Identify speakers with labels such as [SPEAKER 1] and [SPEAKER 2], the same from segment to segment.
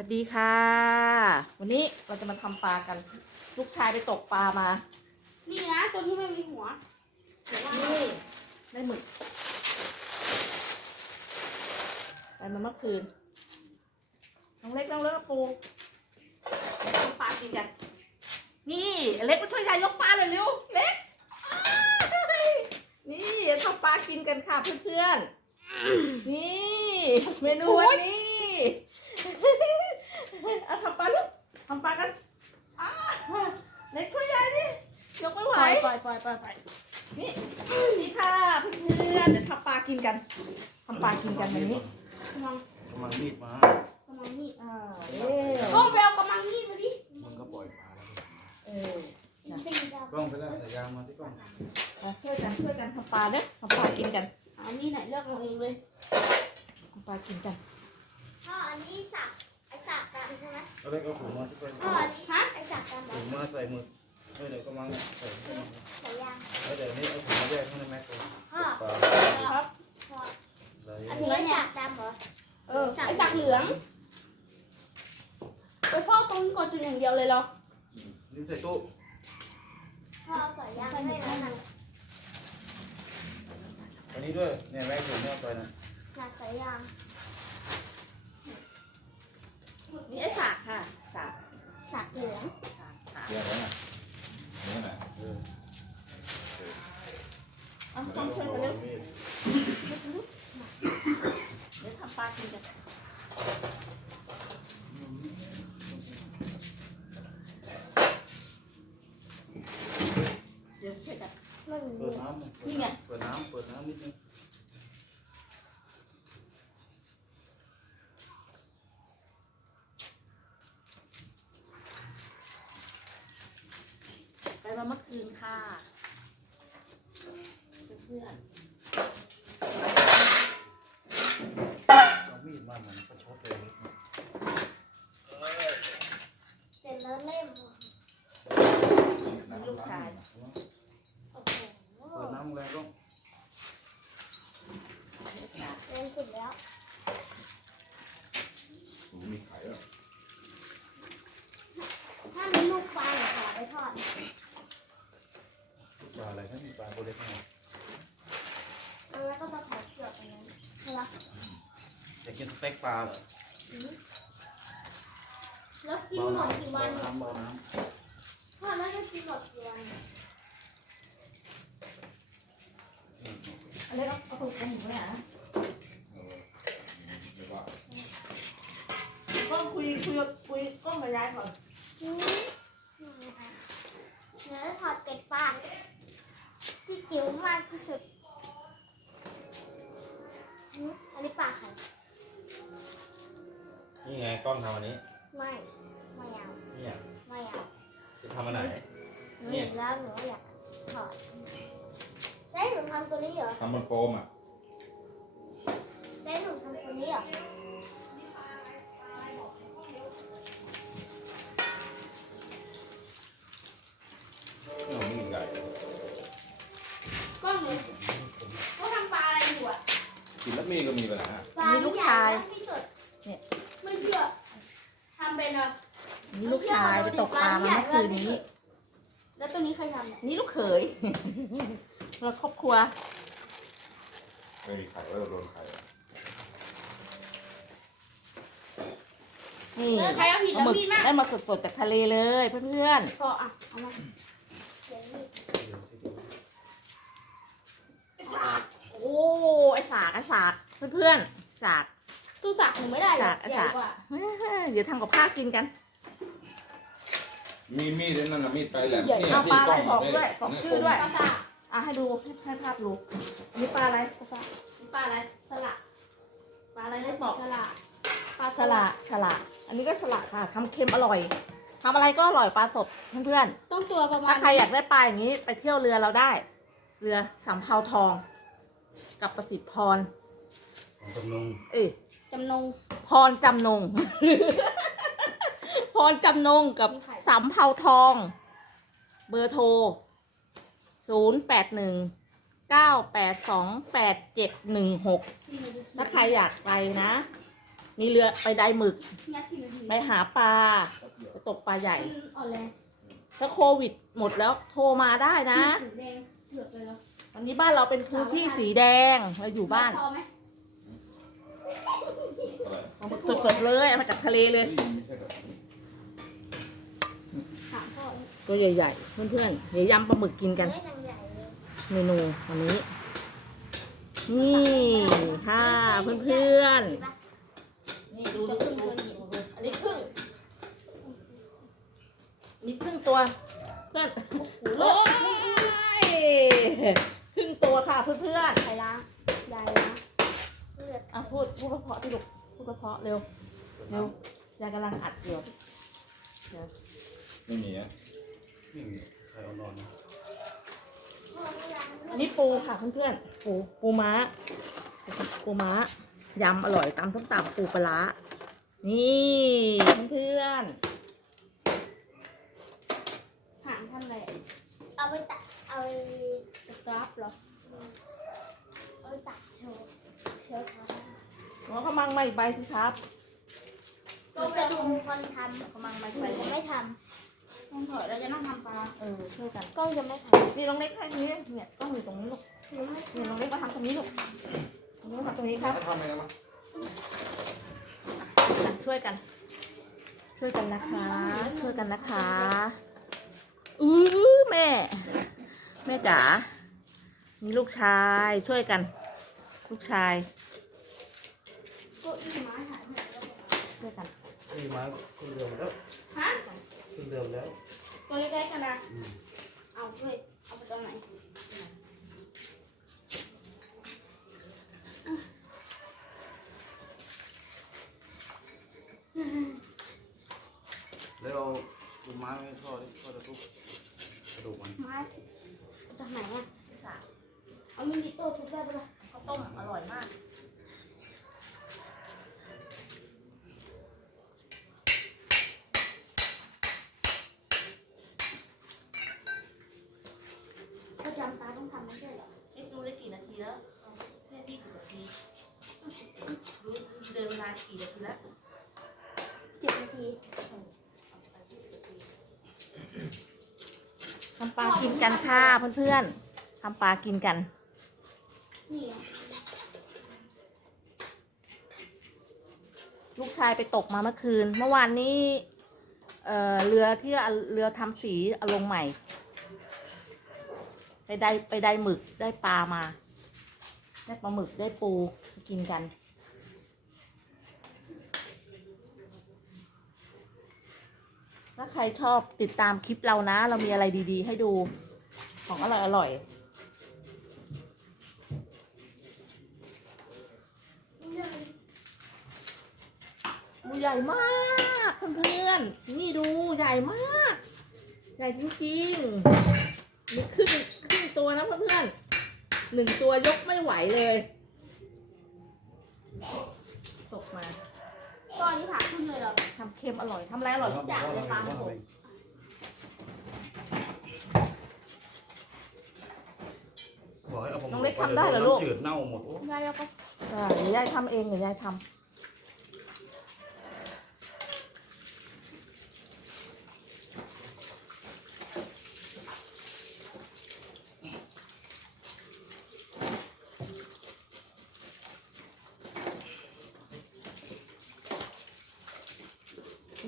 [SPEAKER 1] วัสดีค่ะ วันนี้เราจะมาทำปลากัน ลูกชายไปตกปลามา
[SPEAKER 2] นี่นะตัวที่ไม่มีหัวเดี๋ยวว่า
[SPEAKER 1] นี่ได้หมึกไปมาเมื่อคืนน้องเล็กน้องเล็กกับปูเดี๋ยวทำปลากินกันนี่เล็กมาช่วยยายยกปลาหน่อยเร็วเล็กอ้ายนี่ทำปลากินกันค่ะเพื่อนๆนี่ เมนูวันนี้ เอาทำปลาลูกทำปลากันอ้าเล็กช่วยยายดิยกไม่ไหว
[SPEAKER 2] ปล่อยปล่อยปล่อยปล่อย
[SPEAKER 1] นี่นี่ค่ะเพื่อนๆเดี๋ยวทำปลากินกันทำปลากินกันวันนี้
[SPEAKER 2] กำลัง
[SPEAKER 3] กำลังมีดมา
[SPEAKER 2] กำลังนี่
[SPEAKER 1] อ่าเอ๊ะ
[SPEAKER 2] ก้องไปเอากำลังนี่มาดิ
[SPEAKER 3] มันก็ปล่อยปลาแล้ว
[SPEAKER 1] เออ
[SPEAKER 2] ตีดาว
[SPEAKER 3] กล้องไปแล้วสายยางมาที่กล้อง
[SPEAKER 1] มาช่วยกันช่วยกันทำปลาเด้อทำปลากินกัน
[SPEAKER 2] เอามีดไหนเลือกเอาเองเลย
[SPEAKER 1] ทำปลากินกัน
[SPEAKER 4] พ่ออันนี้สักไอสักกัน ใช่ไหม
[SPEAKER 3] แล้วก็ถุงมาที่กล้อง
[SPEAKER 4] พ่ออันนี้ไอสักกันเหรอ
[SPEAKER 3] ถุงมาใส่หมึกเฮ้ยเดี๋ยวกำลังใส่ถุงมา
[SPEAKER 4] ใส่ยาง
[SPEAKER 3] แล้วเดี๋ยวนี้เอาถุงมาแยกให้แม็กซ์เลย
[SPEAKER 4] พ่อ
[SPEAKER 3] ปลา
[SPEAKER 2] ครับ
[SPEAKER 4] พอ
[SPEAKER 3] อั
[SPEAKER 4] นนี้ไอสักดำเหรอ
[SPEAKER 2] เออไอสักเหลืองไปฟอกตรงกดจุดอย่างเดียวเลยเหรอ
[SPEAKER 3] นี่ใส่ตู้
[SPEAKER 4] พ่อใส่ยางให้แล้วนะ
[SPEAKER 3] อันนี้ด้วยเนี่ยแม็กซ์ถุงเนี่ยเอาไปนะ
[SPEAKER 4] นักใส่ยาง
[SPEAKER 1] นี่ไอ้สากค่ะสาก
[SPEAKER 4] สากเหลือง
[SPEAKER 1] สากสาก
[SPEAKER 5] เดี๋ยวนะนี่นะ
[SPEAKER 3] เออ
[SPEAKER 1] เอาต้องช่วยกันเร็วเดี๋ยวทำปลากินกันเดี๋ยวช่วยกัน
[SPEAKER 4] ไม่มี
[SPEAKER 3] เปิดน้ำ
[SPEAKER 1] นี่ไง
[SPEAKER 3] เปิดน้ำเปิดน้ำนิดนึง
[SPEAKER 1] ไปมาเมื่อ ค่ะเพื่อน
[SPEAKER 3] เอามีดมาเหมือนประชดเลยนิดนึง
[SPEAKER 4] เสร็จแล้วเล่ม
[SPEAKER 1] มีลูกชาย
[SPEAKER 4] โอ้โห
[SPEAKER 3] เปิดน้ำแรงกล้อง
[SPEAKER 1] ไอ้สาก
[SPEAKER 4] เล่นสุดแล้ว
[SPEAKER 5] มีไข่เหรอ
[SPEAKER 4] ถ้ามีลูกปลาหนูขอไปทอด
[SPEAKER 3] ปลาอะไร ถ้ามีปลาตัวเล็กหน่อย
[SPEAKER 4] แล้วก็จะขอเชือกอันนั้นใช่ปะ
[SPEAKER 3] จะกินสเต็กปลาเหรอ
[SPEAKER 4] แล้วกินหมดกี่วัน
[SPEAKER 3] เบาน้ำเบาน้
[SPEAKER 4] พ่อแล้วจะกินหมดกี่วันำ
[SPEAKER 1] อันเล็กเอาถูกกันอยู่ไหมอะ
[SPEAKER 5] เออไม่ว่า
[SPEAKER 1] ก็คุยคุยคุยกล้องกับยายก่อน
[SPEAKER 4] อืมนี่นะคะเนื้อทอดเป็ดปลา ที่จิ๋วมากที่สุดอืมอันนี้ปลาใคร
[SPEAKER 5] นี่ไงกล้องทำอันนี้
[SPEAKER 4] ไม่ ไม่เอา
[SPEAKER 5] เนี่ย
[SPEAKER 4] ไม่เอา
[SPEAKER 5] จะทำอันไหน
[SPEAKER 4] หนูเห็นแล้วหนูอยากถอดได้หนูทำตัวนี้เหรอ
[SPEAKER 5] ทำบนโฟมอะ
[SPEAKER 4] ได้หนูทำตัวนี้เหรอ
[SPEAKER 5] มีดก็มีปัญหา
[SPEAKER 4] ปลาที่ใหญ่มากที่สุด
[SPEAKER 2] ไม่เชื่อทำเป็นเหรอ
[SPEAKER 1] นี่ลูกชายไปตกปลามาเมื่อคืนนี้
[SPEAKER 2] แล้วตัวนี้ใครทำเนี่ย
[SPEAKER 1] นี่ลูกเขยเราครอบครัว
[SPEAKER 5] ไม่มีไข่แล้วโดนไข่อะ
[SPEAKER 1] นี่
[SPEAKER 2] เออใครเอาผิด
[SPEAKER 1] ปลา
[SPEAKER 2] แล้ว
[SPEAKER 1] หมึก
[SPEAKER 2] มีดมาก
[SPEAKER 1] ได้มาสดๆจากทะเลเลยเพื่อน
[SPEAKER 2] พออะเอามา
[SPEAKER 4] เดี๋ยวนี้
[SPEAKER 1] ๆสากโอ้ไอสากไอสากเพื่อนๆสาก
[SPEAKER 2] สู้สักหนูไม่ได้หรอก
[SPEAKER 1] สัก
[SPEAKER 2] ใหญ่กว่า
[SPEAKER 1] เดี๋ยวทำกับข้าวกินกัน
[SPEAKER 5] มีมีดนั่นน่ะมีดไปแหลม
[SPEAKER 2] ใหญ่
[SPEAKER 5] นี่
[SPEAKER 1] เอา
[SPEAKER 5] ที่
[SPEAKER 1] ปลาอะไร
[SPEAKER 5] กล้อง
[SPEAKER 1] บอกด้วยบอกชื่อด้วย
[SPEAKER 2] ปลาสาก
[SPEAKER 1] อะให้ดูให้ให้ภาพดูอันนี้ปลาอะไร
[SPEAKER 2] ปลาสาก
[SPEAKER 1] นี่ปลาอะไร
[SPEAKER 2] สละ
[SPEAKER 1] ปลาอะไรเล็กบอก
[SPEAKER 2] สละปลา
[SPEAKER 1] สละสละอันนี้ก็สละค่ะทำเค็มอร่อยทำอะไรก็อร่อยปลาสดเพื่อน
[SPEAKER 2] ต้องตัวประ
[SPEAKER 1] ๆ
[SPEAKER 2] มา
[SPEAKER 1] ถ้า
[SPEAKER 2] ณ
[SPEAKER 1] ใครอยากได้ปลาอย่างนี้ไปเที่ยวเรือเราได้ เรือสำเภาทอง กับประสิทธิ์พร
[SPEAKER 3] ของจำนง
[SPEAKER 1] เอ้ย
[SPEAKER 2] จำนง
[SPEAKER 1] พรจำนง พรจำนงกับ
[SPEAKER 2] มีไข่
[SPEAKER 1] สำเภาทอง เบอร์โทรศูนย์แปดหนึ่งเก้าแปดสองแปดเจ็ดหนึ่งหก
[SPEAKER 2] นี่มาดู
[SPEAKER 1] ถ้าใครอยากไปนะ มีเรือไปได้หมึก
[SPEAKER 2] งัดกี่นาที
[SPEAKER 1] ไปหาปลาไปตกปลาใหญ่
[SPEAKER 2] มันอ่อนแรง
[SPEAKER 1] ถ้าโควิดหมดแล้วโทรมาได้นะ
[SPEAKER 2] สีแดงเกือบเลยแล้ว
[SPEAKER 1] วันนี้บ้านเราเป็นพื้นที่สีแดงเราอยู่บ้าน
[SPEAKER 2] พอไหม
[SPEAKER 5] อะไร
[SPEAKER 1] เอาสดๆเลยเอามาจากทะเลเลย
[SPEAKER 5] เฮ้ยไม่ใช่แบบ
[SPEAKER 2] ถามพ่อ
[SPEAKER 1] ตัวใหญ่ๆ เพื่อนๆ เดี๋ยวยำปลาหมึกกินกัน
[SPEAKER 4] เนื้อยังใหญ่เลย
[SPEAKER 1] เมนูวันนี้ นี่ค่ะเพื่อนๆ นี่ดูดูดูอันนี้ครึ่งนี่ครึ่งตัว เพื่อน โอ้ยครึ่ง ตัวค่ะเพื่อน
[SPEAKER 2] ใครล้างยายล้าง
[SPEAKER 4] เลือด
[SPEAKER 1] ๆอะพูดพูดเพราะๆที่ลูกพูดเพราะๆเร็วเร็วยายกำลังอัดอยู่
[SPEAKER 5] ไม่มีอะ
[SPEAKER 3] นี่ใครเอานอนนะ
[SPEAKER 4] พ่อไม่ล้าง
[SPEAKER 1] อันนี้ปูค่ะเพื่อนๆปูปูม้าปูม้ายำอร่อยตำส้มตำปูปลาร้านี่เพื่อน
[SPEAKER 2] หางทำอะไร
[SPEAKER 4] เอาไปตัดเอาไป
[SPEAKER 2] สครับเหรอ
[SPEAKER 4] เอาไปตัดโชว์โชว์เขา
[SPEAKER 1] ๆหัวขมังไม่ใบสิครับ
[SPEAKER 4] เราจะดูคนท
[SPEAKER 1] ขมังไม่ำใบ
[SPEAKER 4] หนูจะไม่ท
[SPEAKER 2] ต้องเถอะเราจะนั่งทำปลา
[SPEAKER 1] เออช่วยกันำ
[SPEAKER 4] กล้องจะไม่ท
[SPEAKER 1] นี่น้องเล็กให้นี้เนี่ยต้องอยู่ตรงนี้ลูกำ
[SPEAKER 4] หนูไม่
[SPEAKER 1] นี่น้องเล็กมาทำตรงนี้ลูกน้องเล็กมาทำตรงนี้ครับ
[SPEAKER 5] ทำไงนะ
[SPEAKER 1] ช่วยกัน ช่วยกันนะคะ ช่วยกันนะคะ อื้อแม่ แม่จ๋า มีลูกชายช่วยกัน ลูกชาย
[SPEAKER 2] ก็อีไม้หายไปไหนแล้ว
[SPEAKER 1] ช่วยกัน
[SPEAKER 3] นี่มาขึ้นเรือมาแล้ว
[SPEAKER 2] ฮะ
[SPEAKER 3] ขึ้นเรือมาแล้ว
[SPEAKER 2] ตัวเล็กๆกันนะ
[SPEAKER 3] อืม
[SPEAKER 2] เอาเฮ้ยเอาไปตอนไหน
[SPEAKER 3] แล้วเราดูไม้ไว้ทอดดิทอดตะทุกกระดูกมัน
[SPEAKER 2] ไม้เอาจากไหนอะ เอามินิโต้ทุบได้ปะล่ะ
[SPEAKER 1] ข้าวต้มอร่อยมาก
[SPEAKER 2] ประจำตาต้องทำไม่ใช่เหรอ
[SPEAKER 1] เอ๊ะดูได้กี่นาทีแล้วเอาแค่พี่กี่นาทีดูเดินเวลากี่นาทีแล้ว
[SPEAKER 2] เจ็ดนาที
[SPEAKER 1] ทำปลากินกันค่ะเพื่อนๆทำปลากินกัน
[SPEAKER 2] นี่ไง
[SPEAKER 1] ลูกชายไปตกมาเมื่อคืน เมื่อวานนี้เออเรือที่เรือทำสีอลงใหม่ ไปได้ไปได้หมึกได้ปลามา ได้ปลาหมึกได้ปูกินกันถ้าใครชอบติดตามคลิปเรานะ เรามีอะไรดีๆ ให้ดูของอร่อยอร่อย ๆใหญ่มากเพื่อนๆนี่ดูใหญ่มาก ใหญ่จริงๆมีครึ่งครึ่งตัวนะเพื่อนๆหนึ่งตัวยกไม่ไหวเลยตกมา
[SPEAKER 2] ก็อันนี้ผ่าขึ้นเลยเหรอ
[SPEAKER 1] ทำเค็มอร่อยทำอะไรอร่อยทุกอย่างเลยปลาหมึก
[SPEAKER 3] บอกให้เอาผม
[SPEAKER 1] น้องเล็กทำได้เหรอลูก
[SPEAKER 3] น้ำจืดเน่าหมดโอ้
[SPEAKER 2] ยายเอาไป
[SPEAKER 1] อ่าเดี๋ยวยายทำเองเดี๋ยวยายทำ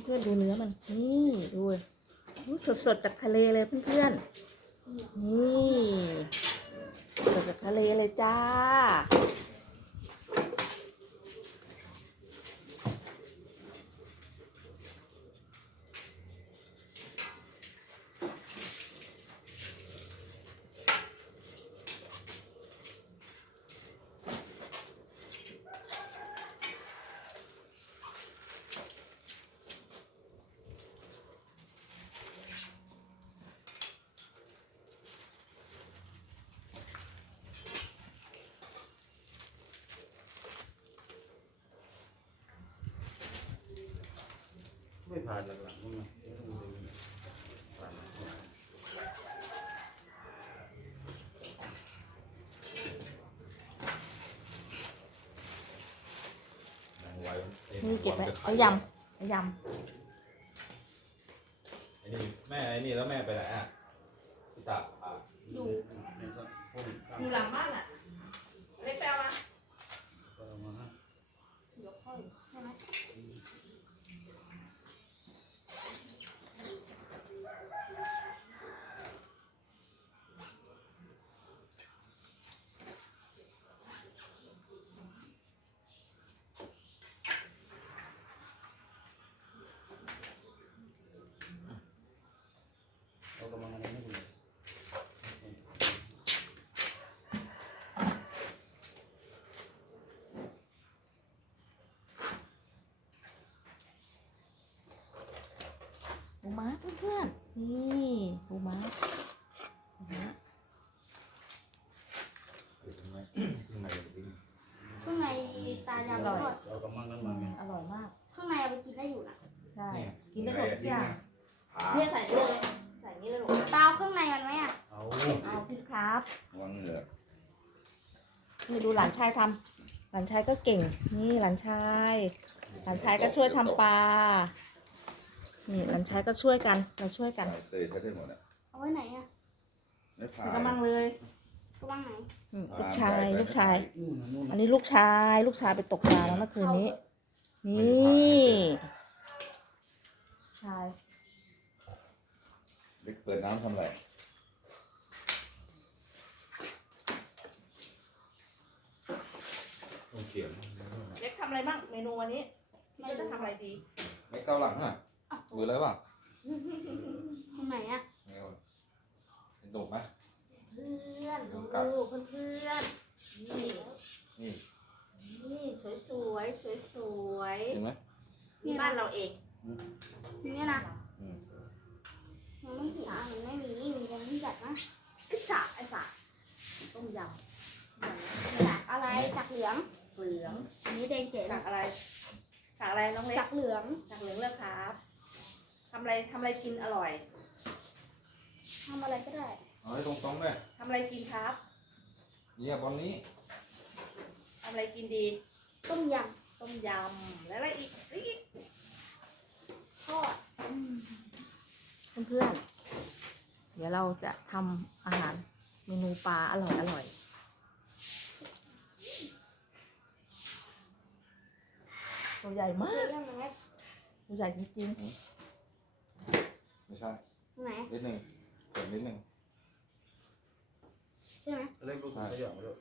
[SPEAKER 1] เพื่อนๆดูเนื้อมัน นี่ดูอุ๊ยสดๆจากทะเลเลยเพื่อนๆ นี่สดจากทะเลเลยจ้า
[SPEAKER 3] ผ่านจากหลังมั้งนะไม่ต้องดึงผ่านหลัง
[SPEAKER 5] นไว้
[SPEAKER 1] นี่เก็บไว้
[SPEAKER 5] จะขา
[SPEAKER 1] ไว้ยำไว้ย
[SPEAKER 5] ไอ้นี่แม่ไอ้นี่แล้วแม่ไปไหนอะพี่ตาอะ
[SPEAKER 2] อยู่
[SPEAKER 3] ในสักพวกข้าำ ง
[SPEAKER 1] อยู่หลังบ้านอะเล็กแปลมา
[SPEAKER 3] ก็เอามาให้
[SPEAKER 1] ยกเข้า
[SPEAKER 2] ใช่ไหม
[SPEAKER 3] เอากำลังอะไรให้ดู
[SPEAKER 1] ปูม้าเพื่อนๆนี่ปูม้าปูม้า
[SPEAKER 5] อยู่ตรงไหนข้างในอยู่ที่
[SPEAKER 2] ข้างในตายำทอด
[SPEAKER 3] เอากำลังนั้นมาไง
[SPEAKER 1] อร่อยมาก
[SPEAKER 2] ข้างในเอาไปกินได้อยู่นะ
[SPEAKER 1] ใช่
[SPEAKER 5] เนี่ย
[SPEAKER 1] กินได้หมดทุกอย่าง
[SPEAKER 5] ขา
[SPEAKER 1] เนี่ยใส่นี่เลยใส่นี่เลยลูก
[SPEAKER 2] ตาเอาเครื่องในมันไหมอะ
[SPEAKER 3] เอา
[SPEAKER 1] เอาพี่ ครับ
[SPEAKER 5] วางเหนือ
[SPEAKER 1] นี่ดูหลานชายทำหลานชายก็เก่ง นี่หลานชาย หลานชายก็ช่วยทำปลา นี่หลานชายก็ช่วยกันเราช่วยกัน
[SPEAKER 5] เศษใช้ได้หมดอะ
[SPEAKER 2] เอาไว้ไหนอะ
[SPEAKER 5] ไม่ผ่า
[SPEAKER 1] กำลังเลย
[SPEAKER 2] กระบังไหน
[SPEAKER 1] อืมลูกชายลูกชาย
[SPEAKER 3] นู่นน่ะนู่น
[SPEAKER 1] อั
[SPEAKER 3] น่ะ
[SPEAKER 1] นนี้ลูกชาย ลูกชายไปตกปลาแล้วเมื่อคืนนี้ นี่ชาย
[SPEAKER 5] เด็กเปิดน้ำทำไร ต้องเขียน
[SPEAKER 1] เล็กทำอะไร บ้างเมนูวันนี้
[SPEAKER 2] ไม่
[SPEAKER 1] เล็กจะ
[SPEAKER 2] รู้
[SPEAKER 1] ทำอะไรดี
[SPEAKER 5] ไม่เกาหลังอะ
[SPEAKER 2] อะ
[SPEAKER 5] มืออะไรบ้าง
[SPEAKER 2] ข้างในอะ
[SPEAKER 5] ไม่เอาเป็นดกไหม
[SPEAKER 1] เพื่อน
[SPEAKER 5] เดี๋
[SPEAKER 1] ดู
[SPEAKER 5] ยวกลับ
[SPEAKER 1] เพื่อนเพื่อนๆนี่
[SPEAKER 5] นี่
[SPEAKER 1] นี่สวยสวยสวยสวย
[SPEAKER 5] เห็นไหม
[SPEAKER 1] ๆนี่บ้านเราเอง
[SPEAKER 2] อย่างเงี้ยนะ
[SPEAKER 5] อืม
[SPEAKER 2] มันไม่ถึงมันไม่มีมีแต่มันจัดนะ
[SPEAKER 1] ไอ้สาไอ้สาต้มย
[SPEAKER 2] จากอะไรจากเหลืองำ
[SPEAKER 1] เหลือง
[SPEAKER 2] อันนี้แดงเก๋
[SPEAKER 1] จากอะไรจากอะไรน้องเล็ก
[SPEAKER 2] จากเหลือง
[SPEAKER 1] จากเหลืองเลือกครับทำอะไรทำอะไรกินอร่อย
[SPEAKER 2] ทำอะไรก็ได้
[SPEAKER 5] เอาให้ตรงๆเลย
[SPEAKER 1] ทำอะไรกินครับ
[SPEAKER 5] เนี่ยบอลนี้
[SPEAKER 1] ทำอะไรกินดี
[SPEAKER 2] ต้มย
[SPEAKER 1] ต้มยำแล้วอะไรอีกอะไรอีกำ
[SPEAKER 2] ทอด
[SPEAKER 1] เพื่อนๆเดี๋ยวเราจะทำอาหารเมนูปลาอร่อยอร่อย ตัวใหญ่มาก
[SPEAKER 2] ไหม
[SPEAKER 1] ตัวใหญ่จริง
[SPEAKER 5] ไม่ใช่
[SPEAKER 2] ไหน
[SPEAKER 5] นิดหนึ่งเปิดนิดหนึ่ง
[SPEAKER 2] ใช่ไหม
[SPEAKER 3] เล็กลูกตัวอย่างมาด้วย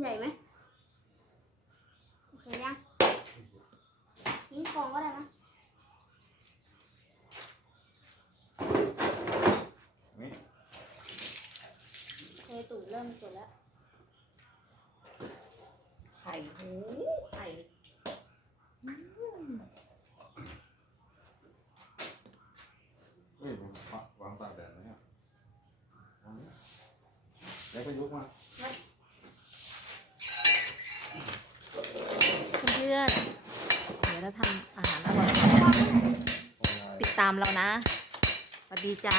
[SPEAKER 2] ใหญ่ไหมโอเคยังทิ้งฟองก็ได้นะ
[SPEAKER 5] นี่
[SPEAKER 2] เคยตู่เริ่มจดแล้ว
[SPEAKER 1] หูไข่
[SPEAKER 5] เฮ้ยมันวางตากแดดไหมอะวางเนี่ยแล้วก็ยกมา
[SPEAKER 1] เพื่อนๆเดี๋ยวเราทำอาหารอร่อย
[SPEAKER 5] โอ้ย
[SPEAKER 1] ติดตามเรานะสวัสดีจ้า